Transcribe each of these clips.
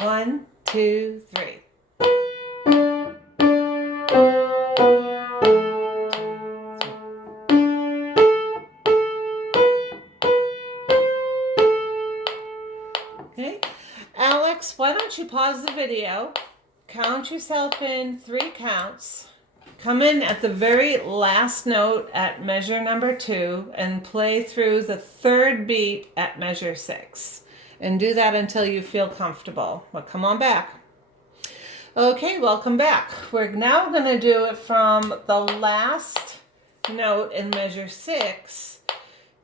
1, 2, 3. Okay, Alex, why don't you pause the video, count yourself in 3 counts, come in at the very last note at measure number 2, and play through the 3rd beat at measure 6. And do that until you feel comfortable. Well, come on back. Okay, welcome back. We're now going to do it from the last note in measure 6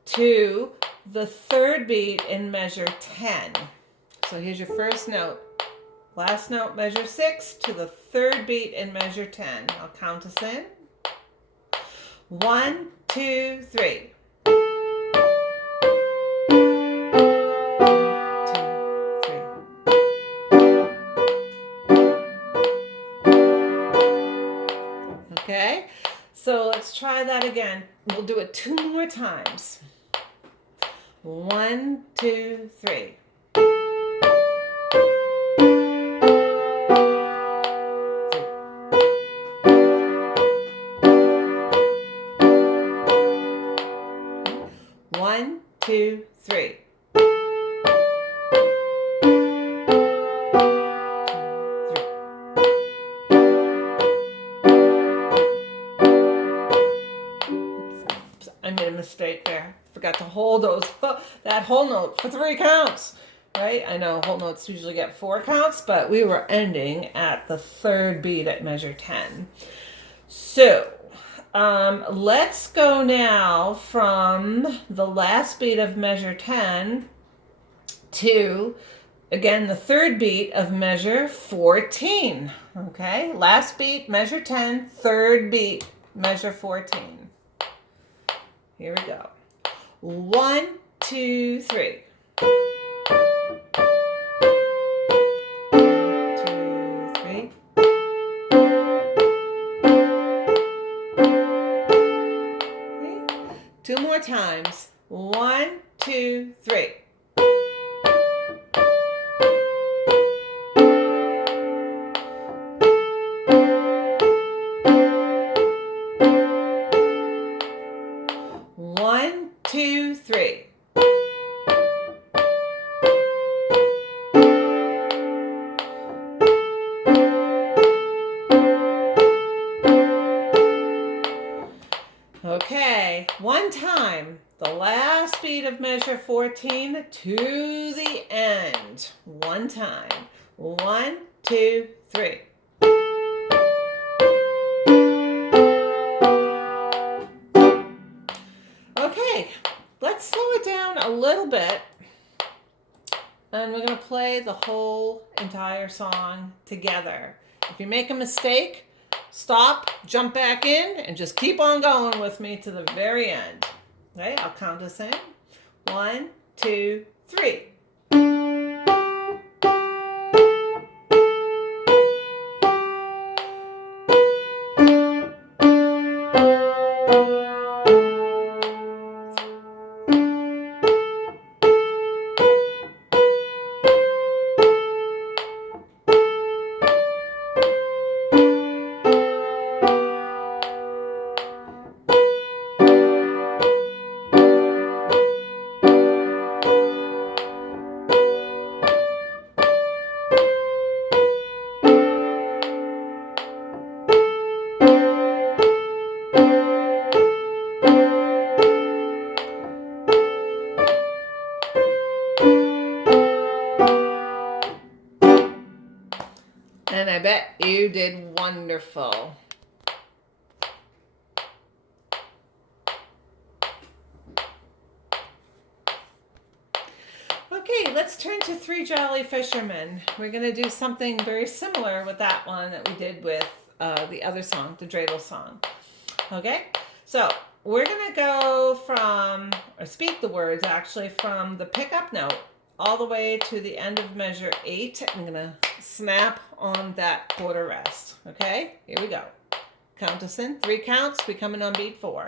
to the 3rd beat in measure 10. So here's your first note. Last note, measure 6 to the 3rd beat in measure 10. I'll count us in. 1, 2, 3. 1, 2, 3. Okay, so let's try that again. We'll do it 2 more times. 1, 2, 3. 1, 2, 3. I made a mistake there. Forgot to hold that whole note for 3 counts. Right? I know whole notes usually get 4 counts, but we were ending at the 3rd beat at measure 10. So let's go now from the last beat of measure 10 to, again, the 3rd beat of measure 14. Okay, last beat, measure 10, 3rd beat, measure 14. Here we go. 1, 2, 3. 1, 2, 3. 2 more times. 1, 2, 3. 1, 2, 3. Okay, one time. The last beat of measure 14 to the end. One time. 1, 2, 3. Okay, let's slow it down a little bit. And we're going to play the whole entire song together. If you make a mistake, stop, jump back in, and just keep on going with me to the very end. Okay, I'll count us in. 1, 2, 3. And I bet you did wonderful. Okay, let's turn to Three Jolly Fishermen. We're going to do something very similar with that one that we did with the other song, the dreidel song. Okay, so we're going to go from, or speak the words actually, from the pickup note all the way to the end of measure 8. I'm going to snap on that quarter rest. Okay, here we go. Count us in. 3 counts. We come in on beat 4.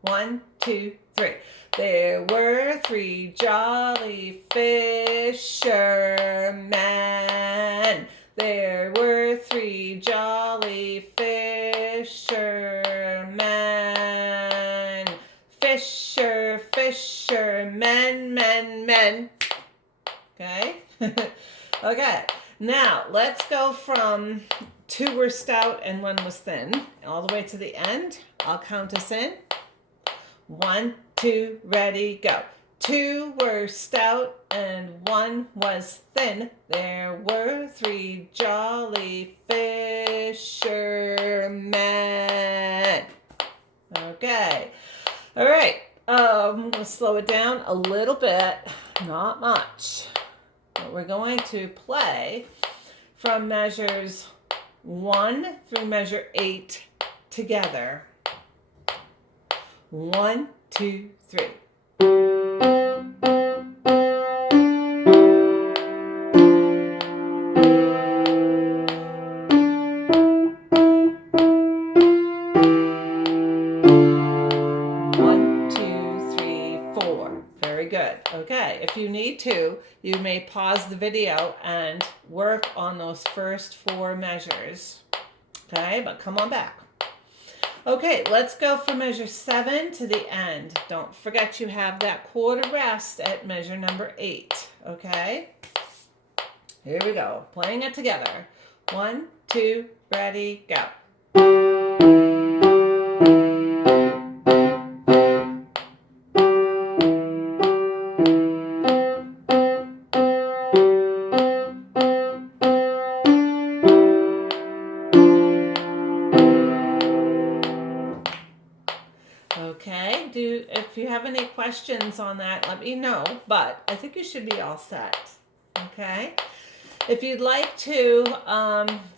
1, 2, 3. There were 3 jolly fishermen there were 3 jolly fishermen. Fishermen, men. Okay? Okay. Now, let's go from 2 were stout and 1 was thin all the way to the end. I'll count us in. 1, 2, ready, go. 2 were stout and 1 was thin. There were 3 jolly fishermen. Okay. All right. I'm going to slow it down a little bit. Not much. But we're going to play from measures 1 through measure 8 together. 1, 2, 3. Very good. Okay, if you need to, you may pause the video and work on those first 4 measures. Okay, but come on back. Okay, let's go from measure 7 to the end. Don't forget you have that quarter rest at measure number 8. Okay, here we go. Playing it together. 1, 2, ready, go. Okay, if you have any questions on that, let me know, but I think you should be all set. Okay, if you'd like to,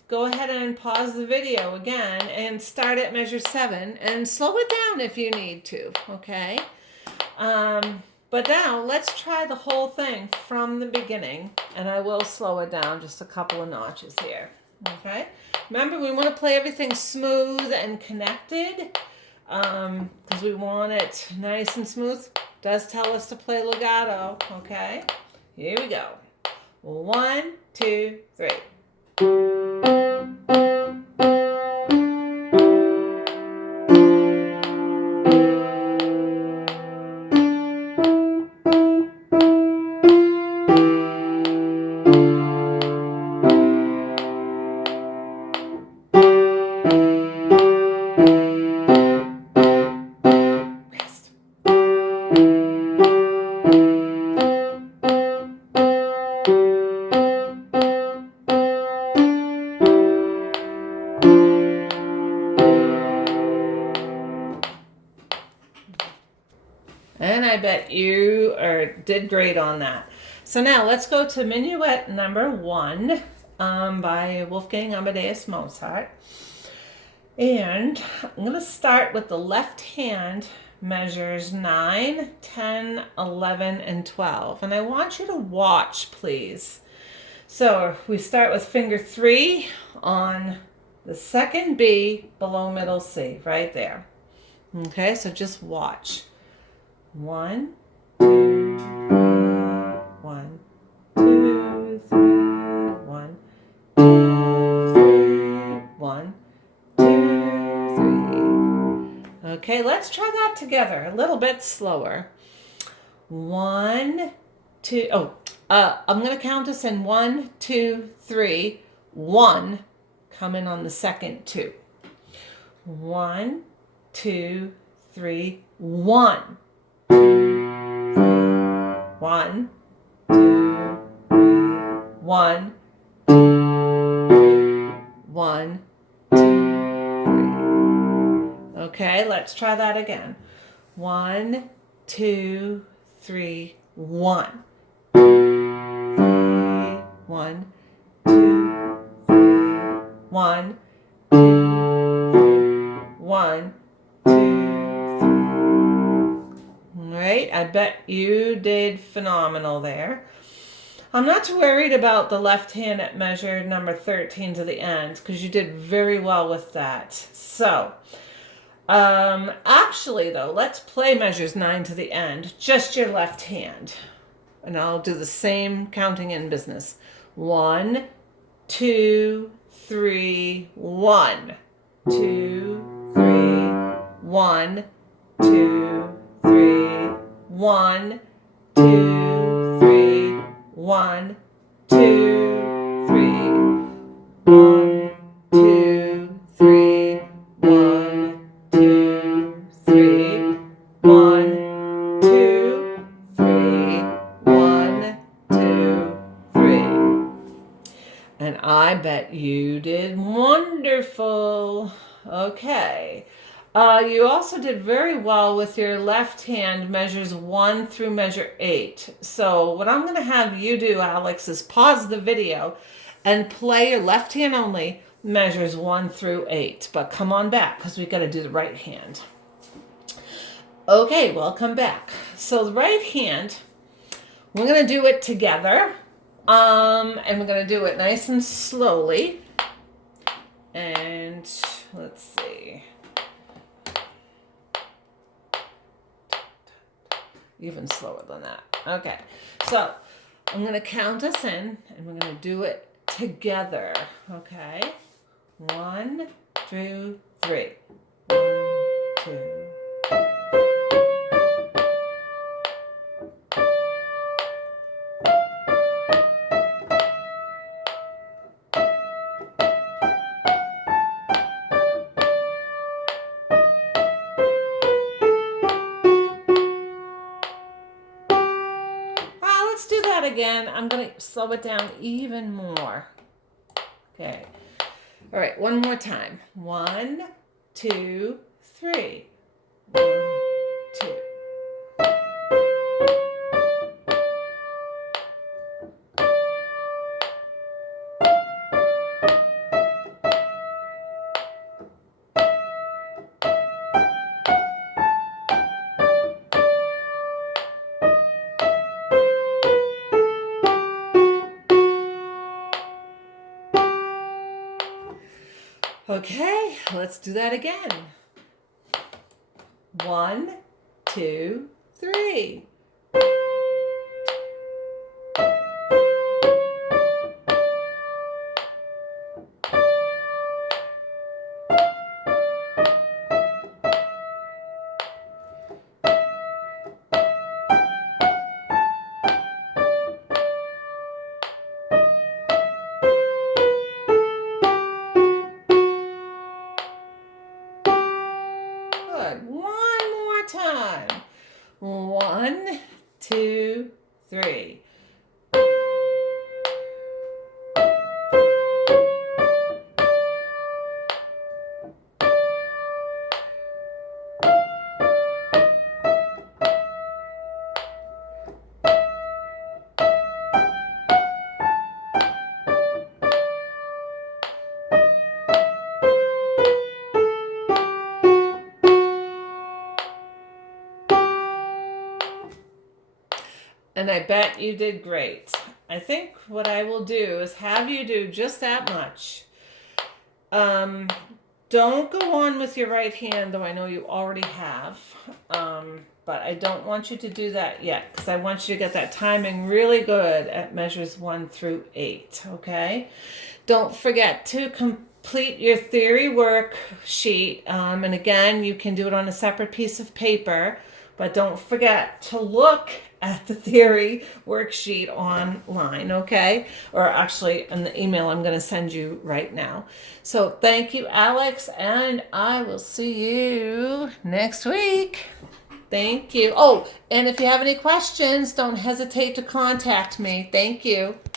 go ahead and pause the video again and start at measure 7 and slow it down if you need to. Okay, but now let's try the whole thing from the beginning, and I will slow it down just a couple of notches here. Okay, remember, we want to play everything smooth and connected. Because we want it nice and smooth. It does tell us to play legato. Okay, here we go. 1, 2, 3. And I bet you did great on that. So now let's go to Minuet number 1 by Wolfgang Amadeus Mozart. And I'm going to start with the left hand measures 9, 10, 11, and 12. And I want you to watch, please. So we start with finger 3 on the second B below middle C, right there. Okay, so just watch. 1, 2, 3, 1, 2, 3, 1, 2, 3, 1, 2, 3. Okay, let's try that together a little bit slower. 1, 2. I'm going to count us in 1, 2, 3, 1. Coming on the second 2. 1, 2, 3, 1. 1, 2, 3, 1, 2, 1, 2, 3. Okay, let's try that again. 1, 2, 3, 1. 3, 1, 2, 3, 1, 2, 1, 2. Right, I bet you did phenomenal there. I'm not too worried about the left hand at measure number 13 to the end because you did very well with that. So, actually though, let's play measures 9 to the end, just your left hand. And I'll do the same counting in business. 1, 2, 3, 1. 2, 3, 1. 2, 3, 1. 2, 3, 1. 2, 3, 1. 2, 3, 1. 2, 3, 1. 2, 3, 1, 2, 3. And I bet you did wonderful. Okay. You also did very well with your left hand measures 1 through measure 8. So what I'm going to have you do, Alex, is pause the video and play your left hand only measures 1 through 8. But come on back because we got to do the right hand. Okay, welcome back. So the right hand, we're going to do it together. And we're going to do it nice and slowly. And let's see. Even slower than that. Okay. So I'm going to count us in and we're going to do it together. Okay. 1, 2, 3. 1, 2. Let's do that again. I'm going to slow it down even more. Okay. All right, one more time. 1, 2, 3. 1, 2. Okay, let's do that again. 1, 2, 3. Good. One more time. 1, 2, 3. And I bet you did great. I think what I will do is have you do just that much. Don't go on with your right hand, though I know you already have. But I don't want you to do that yet because I want you to get that timing really good at measures 1 through 8, okay? Don't forget to complete your theory worksheet. And again, you can do it on a separate piece of paper, but don't forget to look at the theory worksheet online, okay? Or actually in the email I'm going to send you right now. So thank you, Alex, and I will see you next week. Thank you. Oh, and if you have any questions, don't hesitate to contact me. Thank you.